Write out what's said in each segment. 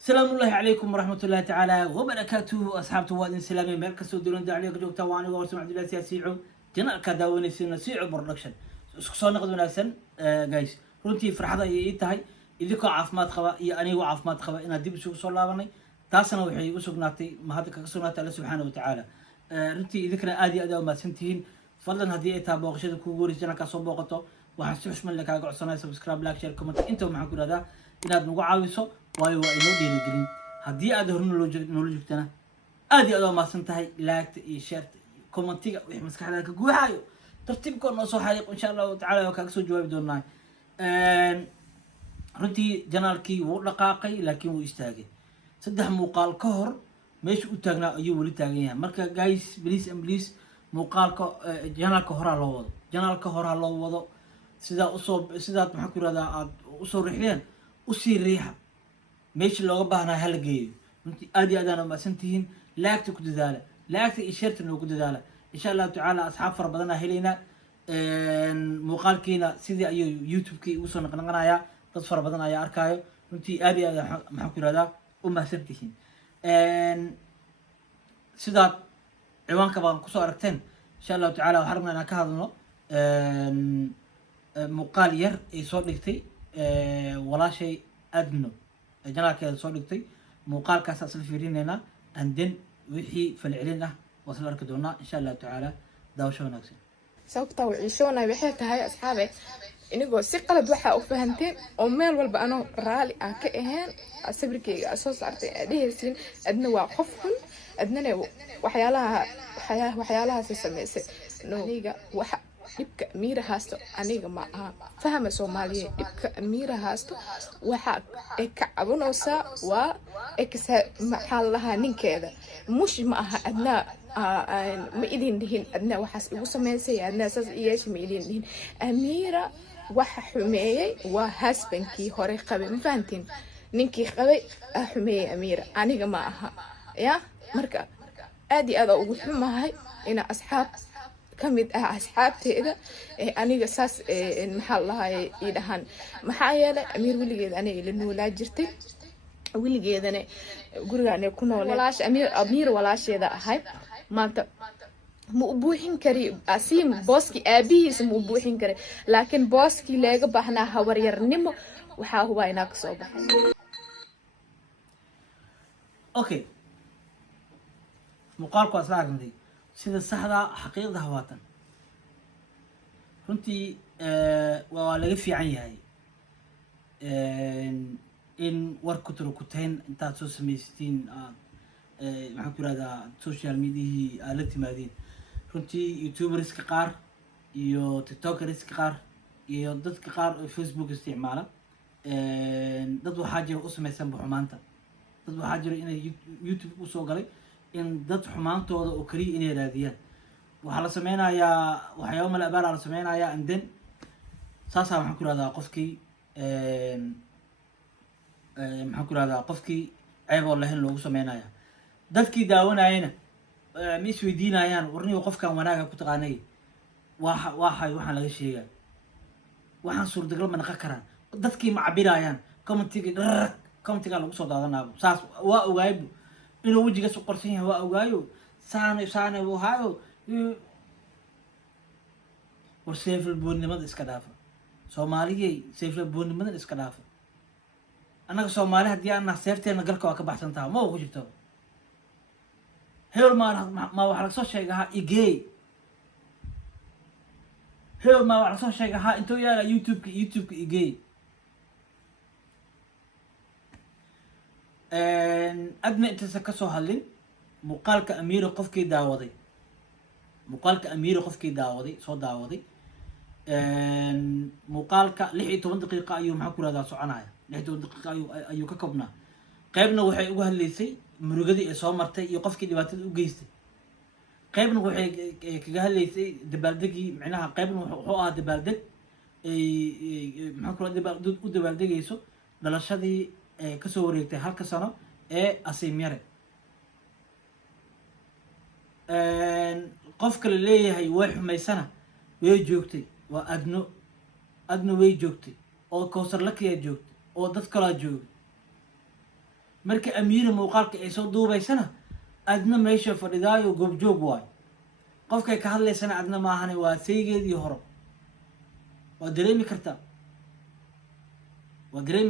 السلام الله عليكم ورحمة الله تعالى وبركاته أصحاب وادين سلامي ملك سودرون داعي جوجتا وأنا وارسم عبد الله سياسيعو جنا كداوني سينا سيعو برودكشن سكسون نقد وناسن جايز runtii farxad ayay ii tahay idinkoo caafimaad qaba iyo anigoo caafimaad qaba inaad dib isugu soo laabanay taasna waxay igu sugnaatay mahad kaga sugnaatay Alle subhanahu wa ta'ala runtii idinkana aad iyo aad u mahadsantihiin fadlan haddii ay tahay booqashada kuugu horreysay channelka soo booqato waxaan si xushmad leh kaaga codsanayaa subscribe like share comment inta waxaan ku radaa inaad nagu caawiso waayo waa inoo dhiirigelin haddii aad horna noola joogtana aad iyo aad u mahadsan tahay like iyo share commentiga wixii maskaxdaada ka guuxaayo tartiibkood noo soo xariiq insha Allah ta'ala waa kaaga soo jawaabi doonaa runtii janaalkii wuu dhaqaaqay laakiin wuu istaagay saddex muuqaal ka hor meesha u taagnaa ayuu wali taagan yahay marka guys please muuqaalka janaalka horaa loo wado sidaad maxaa ku yiraahdaa aad u soo riixdeen u sii riixa meesha looga baahnaa hala geeyo runtii aad iyo aad aan mahadsantihiin laagta ku dadaala laagta iyo sheerta noogu dadaala insha Allah ta'ala asxaab fara badan heleynaa muuqaalkiina sidii ayuu YouTube-kii ugu soo naqnaqanayaa dad fara badan ayaa arkaayo runtii aad iyo aad maxaa ku yiraahdaa u mahadsantihiin sidaad ciwaanka baan kusoo aragteen insha Allah ta'ala waxaan rabnaa inaan ka hadalno muuqaal yar ay soo dhigtay walaashay adno janaalkeeda soo dhigtay muuqaalkaas asla fiirineynaa and then wixii falcelin ah wasla arki doonaa insha Allah ta'ala daawasho wanaagsan sababta wiciishoona waxay tahay asxaabe inagoo si qalad waxa u fahanteen oo meel walba anoo raali aan ka ahayn sabirkeyga soo saartay adheeysin adna waa qof xun adnana waxyaalaha sameysay aniga waxa dhibka miira haasto aniga ma aha fahma Soomaaliyeed dhibka miira haasto waxa ay ka cabanaysaa waa eksa maxaa lahaa ninkeeda mush ma aha adna ma idin dhihin adna waxaas igu sameysay adna saas iyeesh ma idin dhihin amiira waxa xumeeyay waa husbandkii hore qabay ma fahantiin ninkii qabay xumeeyay amiira aniga ma aha ya marka aad iyo aad ugu xumahay ina asxaab kamid asxaabteeda aniga saas maxaa lahaay ii dhahan maxaa yeelay amiir wiligeed aniga la noolaa jirtay wiligeedana gurigaana ku nool walaash amiir walaasheeda ahay maanta ma u buuxin kari asiim booski aabihiis ma u buuxin kari laakiin booski leega baahnaa hawaryarnimo waxaa huba inaa ka soo baxay okay muuqaalku asla aragnay sida saxda xaqiiqda hawaatan runtii waa laga fiican yahay in war ku tiro ku tayn intaad soo samaystiin maxaan ku yiraahdaa social media aad la timaadeen runtii youtuberska qaar iyo tiktokerska qaar iyo dadka qaar oo Facebook isticmaala dad waxaa jira u samaysan xumaanta dad waxaa jira inay YouTube u soo galay in dad xumaantooda oo kaliya inay raadiyaan waxa la sameynayaa waxyaabo mal abaal la sameynayaa and then saasa waxaan ku yiraahdaa qofkii maxaan ku yiraahdaa qofkii ceeb oo lahayn loogu sameynaya dadkii daawanayna ma isweydiinayaan warniyo qofkan wanaaga ku taqaanay waxay waxaan laga sheegaa waxaan suurtagal ma naqan karaan dadkii ma cabirayaan commentiga lagu soo daadanaabo saas waa ogaaybu inuu wajiga soo qorsan yahay waa ogaayo saane uu haayo war seefal boonnimada iska dhaafa Soomaaliyay seefal boonnimada iska dhaafa anaga Soomaali hadii aan seefteena galka waa ka baxsan tahay ma ugu jirto heel ma waxa la soo sheegaa igey heel ma waxa la soo sheegaa intuu yaala YouTube igey adna inta ka soo hadlin muuqaalka amiir qofkii daawaday soo daawaday muuqaalka 16 daqiiqo ayuu maxaa ku raada soconaya 16 daqiiqo ayuu ka koobnaa qaybna waxay ugu hadlaysay murugadii ay soo martay iyo qofkii dhibaatada u geystay qaybna waxay kaga hadlaysay dabaaldegii micnaha qaybna wuxuu ahaa dabaaldeg maxaa kula u dabaaldegayso dhalashadii kasoo wareegtay halka sano ee Asimyare. qofka la leeyahay way xumaysana way joogtay waa adno way joogtay oo Kawsar Lakiya joogtay oo dad kala joogay. marka amiira muuqaalka ay soo duubaysana adna meesha fadhidaayo goobjoog waay. qofkay ka hadlaysana adna maahane waa saygeedii hore. waa dareemi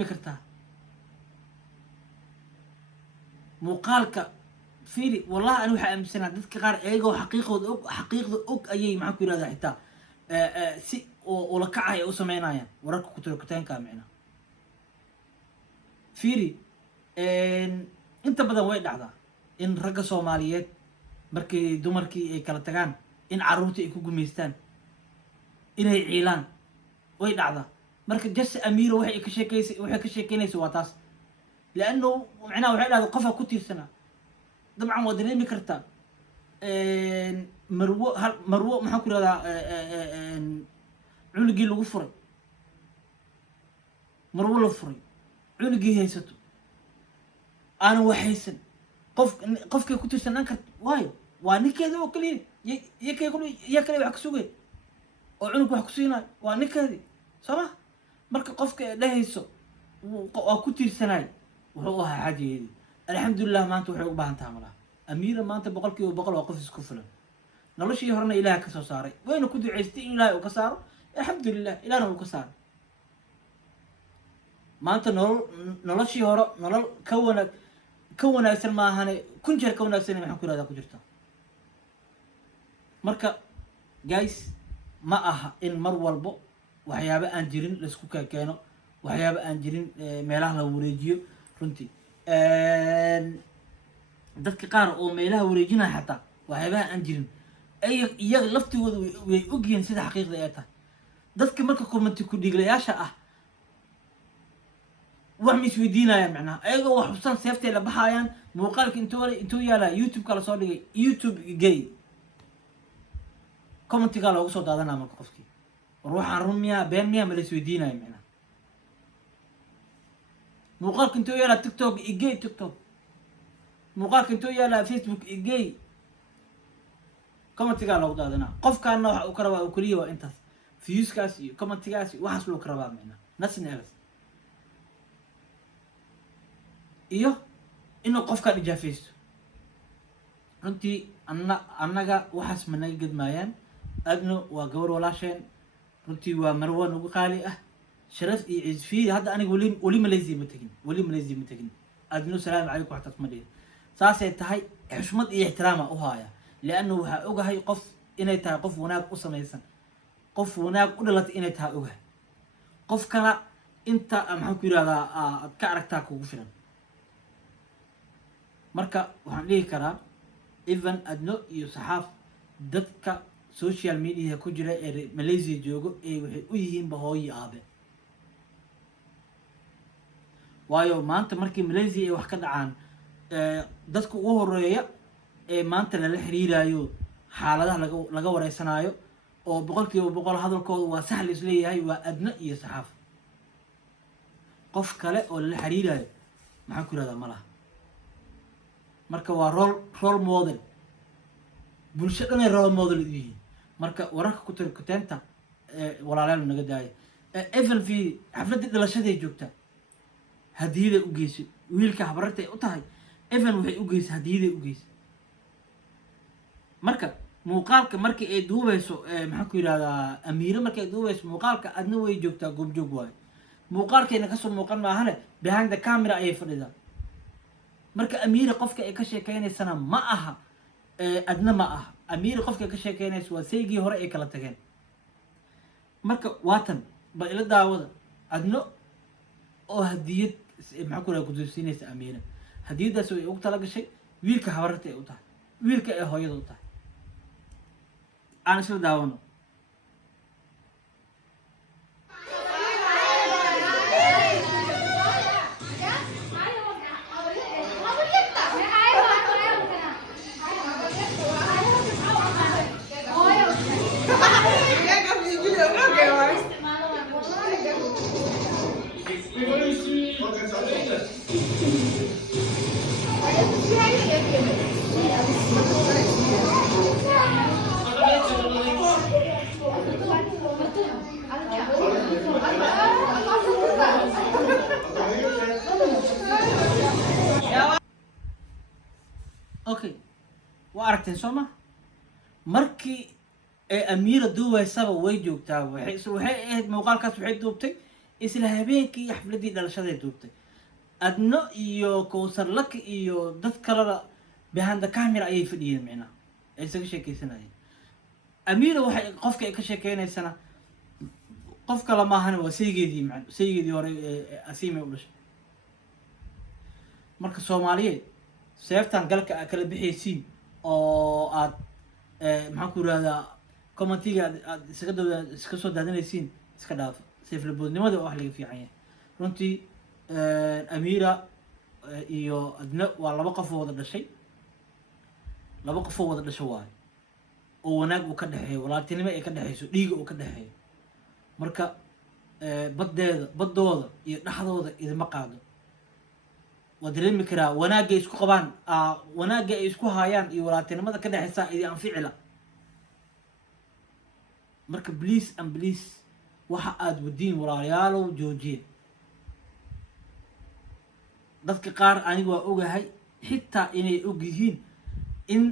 kartaa muuqaalka fiiri. wallahi ani waxaa aaminsanaa dadka qaar iyagoo xaqiiqda og ayay maxaan ku yirahdaa xitaa si oo la kacay u sameynayaan wararka ku turkitaanka micna fiiri. inta badan way dhacdaa in ragga Soomaaliyeed markii dumarkii ay kala tagaan in caruurtii ay ku gumeystaan inay ciilaan way dhacdaa. marka jas amiiro waxay ka sheekeynaysaa waa taas laanno macnaha waxay dhahdaa qofa ku tiirsanaa. dabcan waa dareemi kartaa marwo maxaan ku yirahdaa cunugii lagu furay marwo la furay cunugii haysato aanan wax haysan qofkay ku tiirsanaan karta waayo waa ninkeeda oo kaliya ya kale wax ka sugay oo cunug wax ku siinayo waa ninkeedii soo ma. marka qofka dhahayso waa ku tiirsanay wuxuu ahaa xajiyeedii. alxamdulilah maanta waxay u baahan tahay malaha amiira maanta 100% waa qof isku filan. noloshii horena ilaahay ka soo saaray wayna ku duceystay in ilaahay uu ka saaro. alxamdulilah ilaahna uu ka saaro. maanta noloshii hore nolol ka wanaagsan maahane kun jeer ka wanaagsan maxaan ku yirahdaa ku jirta. marka guys ma aha in mar walbo waxyaabo aan jirin la isku keeno waxyaabo aan jirin meelaha la wareejiyo. runtii dadka qaar oo meelaha wareejinaya xataa waxyaabaha aan jirin iyaga laftigooda way ogyihiin sida xaqiiqda ay tahay. dadka marka commenti ku dhiglayaasha ah wax ma isweydiinayaan macnaha ayagoo wax xubsan seeftay la baxayaan. muuqaalka intuu yaalaa YouTube kala soo dhigay YouTube gay commentiga loogu soo daadanaa marka qofkii war waxaan run miyaa been miyaa ma la isweydiinaya macnaha. muuqaalka intuu yaalaa TikTok igay TikTok muuqaalka intuu yaalaa Facebook igay commentiga loogu daadanaa. qofkaana waxa uu ka rabaa oo kaliya waa intaas viewskaas iyo commentigaas iyo waxaas loo ka rabaa macnaha nothing else. iyo inuu qofka dhijaafaysto. runtii annaga waxaas ma naga gedmaayaan. adno waa gabar walaasheen runtii waa marwo nagu qaali ah sharaf iyo ciis fiiri. hadda aniga weli Malaysia ma tagin adno salaamu calaykum waxtaas ma dhihin. saasay tahay xushmad iyo ixtiraama u haaya laanno waxaa ogahay qof inay tahay qof wanaag u samaysan qof wanaag u dhalatay inay tahay ogahay. qofkana inta maxaan ku yirahdaa aad ka aragtaa kugu filan. marka waxaan dhihi karaa even adno iyo saxaaf dadka social media ku jira ee Malaysia joogo ee waxay u yihiin bahooyi aabe. waayo maanta markii Malaysia ay wax ka dhacaan dadka ugu horeeya ee maanta lala xiriirayo xaaladaha laga wareysanayo oo 100% hadalkooda waa sax la isleeyahay waa adno iyo saxaaf. qof kale oo lala xiriirayo maxaan ku yirahdaa malaha. marka waa role model bulshadana role model u yihiin. marka wararka ku turkitaanta walaalayaal naga daaya. even fi xafladii dhalashaday joogtaa hadiyada u geysay wiilka habartay u tahay even waxay u geysay hadiyada u geysay. marka muuqaalka markii ay duubayso maxaan ku yiraahdaa amiira markii ay duubayso muuqaalka adna way joogtaa goobjoog waayo. muuqaalkeena ka soo muuqan maahane behind the camera ayay fadhidaa. marka amiira qofka ay ka sheekeynaysan ma aha adna ma aha. amiira qofka ay ka sheekeynayso waa saygii hore ay kala tageen. marka waatan ba ila daawada adno oo hadiyad maxaa ku guddoonsiinaysa amiira. hadiyadaas way ugu tala gashay wiilka habartay u tahay wiilka ay hooyada u tahay. aan isla daawano. aragteen soo ma markii ee amiira duubaysaba way joogtaa waxay ahayd muuqaalkaas waxay duubtay isla habeenkii xafladii dhalashaday duubtay adno iyo kowsar laka iyo dad kalena behind the camera ayay fadhiyeen micnaha ay isaga sheekaysanayeen amiira waxay qofka ay ka sheekeynaysana qof kale maahana waa saygeedii hore asiimay u dhashay marka soomaaliyeed seeftan galka aad kala bixaysiin oo aad maxaan ku yirahdaa commentiga aad iska soo daadinaysiin iska dhaafa seeflaboodnimada wax laga fiican yahay runtii amiira iyo adna waa laba qof oo wada dhashay waayo oo wanaag uu ka dhexeeyo walaaltinimo ay ka dhexeyso dhiiga uu ka dhexeeyo marka baddooda iyo dhexdooda idima qaado waa dareemi karaa wanaagga ay isku qabaan wanaagga ay isku haayaan iyo walaaltinimada ka dhexeysa idi anficila marka please waxa aada wadiin walaalayaalow joojiya dadka qaar aniga waa ogahay xitaa inay og yihiin in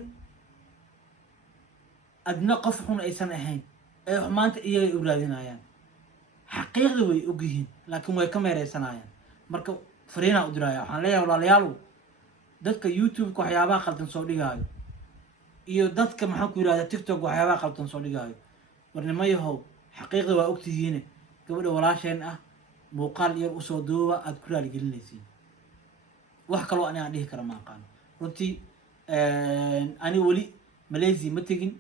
adna qof xun aysan ahayn ee maanta iyagay u raadinayaan xaqiiqda way og yihiin laakiin way ka meereysanayaan marka fariinaa u diraya waxaan leeyahay walaalayaalow dadka youtube-ka waxyaabaha qaldan soo dhigaayo iyo dadka maxaan ku yirahdaa tiktok waxyaabaha qaldan soo dhigaayo warnimo yahow xaqiiqda waa ogtihiine gabadha walaasheen ah muuqaal yar usoo duuba aada ku raaligelinaysiin wax kaloo ani aan dhihi kara ma aqaano runtii ani weli malaysia ma tegin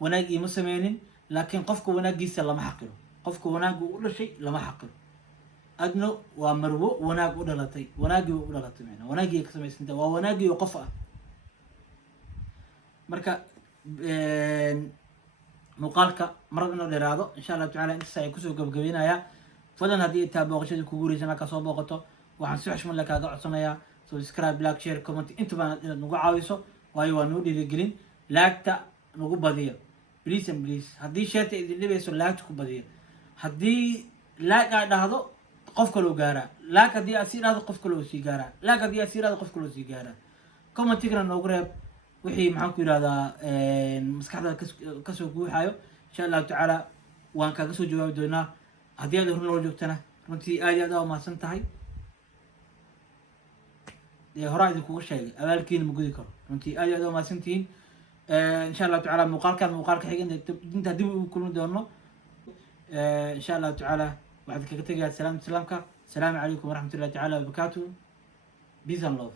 wanaag iima sameynin laakiin qofka wanaagiisa lama xaqiro qofka wanaagga u dhashay lama xaqiro adna waa marwo wanaag u dhalatay wanaaggii u dhalatay macnaa wanaaggii ay ka samaysantay waa wanaaggii oo qof ah marka muuqaalka mar inoo dheeraado insha allahu tacala intaas ayaan kusoo gabagabeynayaa fadlan haddii ay tahay booqashadii kugu wareysan halkaa soo booqato waxaan si xushmad leh kaaga codsanayaa subscribe like share comment intaba inaad nagu caawiso waayo waa noo dhiirigelin laagta nagu badiya please and please haddii sheerta idin dhibayso laagta ku badiya haddii laag aad dhahdo qof kaloo gaaraa laag haddii aad sii dhahdo qof kaloo sii gaaraa laag haddii aad sii dhahdo qof kaloo sii gaaraa commentigana noogu reeb wixii maxaan ku yirahdaa maskaxda kasoo guuxayo insha allahu tacaala waan kaaga soo jawaabi doonaa haddii aad hor noo joogtana runtii aad iyo aad aa umahadsan tahay dee horaa idinkuga sheegay abaalkiina ma gudi karo runtii aad iyo aad aa umahadsan tihiin insha allahu tacaala muuqaalka xiga inta dib ugu kulmi doono insha allahu tacaala waxaad kaga tegayaa salaamka asalaamu calaykum waraxmat ullahi tacaala wabarakaatuh peace and love